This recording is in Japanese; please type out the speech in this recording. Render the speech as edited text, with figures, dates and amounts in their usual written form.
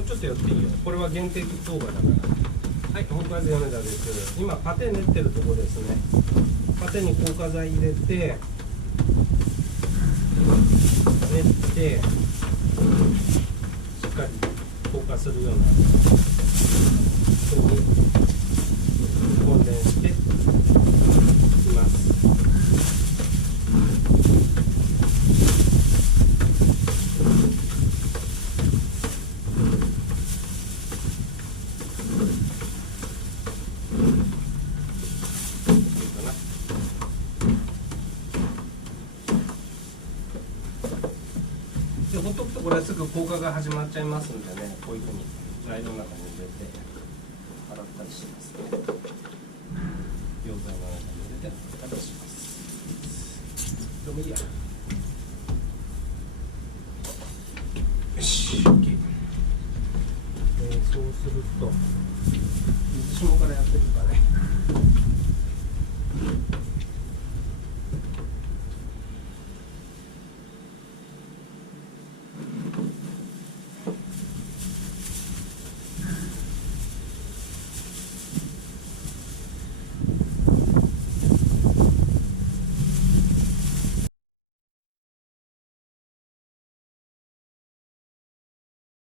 うちょっとやっていいよ。これは限定動画だから。はい、放火剤米田です。今パテ練ってるとこですね。パテに硬化剤入れて練ってしっかり硬化するような風に混電しています。でほっとくとこれすぐ硬化が始まっちゃいますんでね、こういうふうにライトの中に入れて洗ったりしますね。溶剤の中に入れて洗ったりします。でもいいや。よし、OK。そうすると水霜からやってるかね。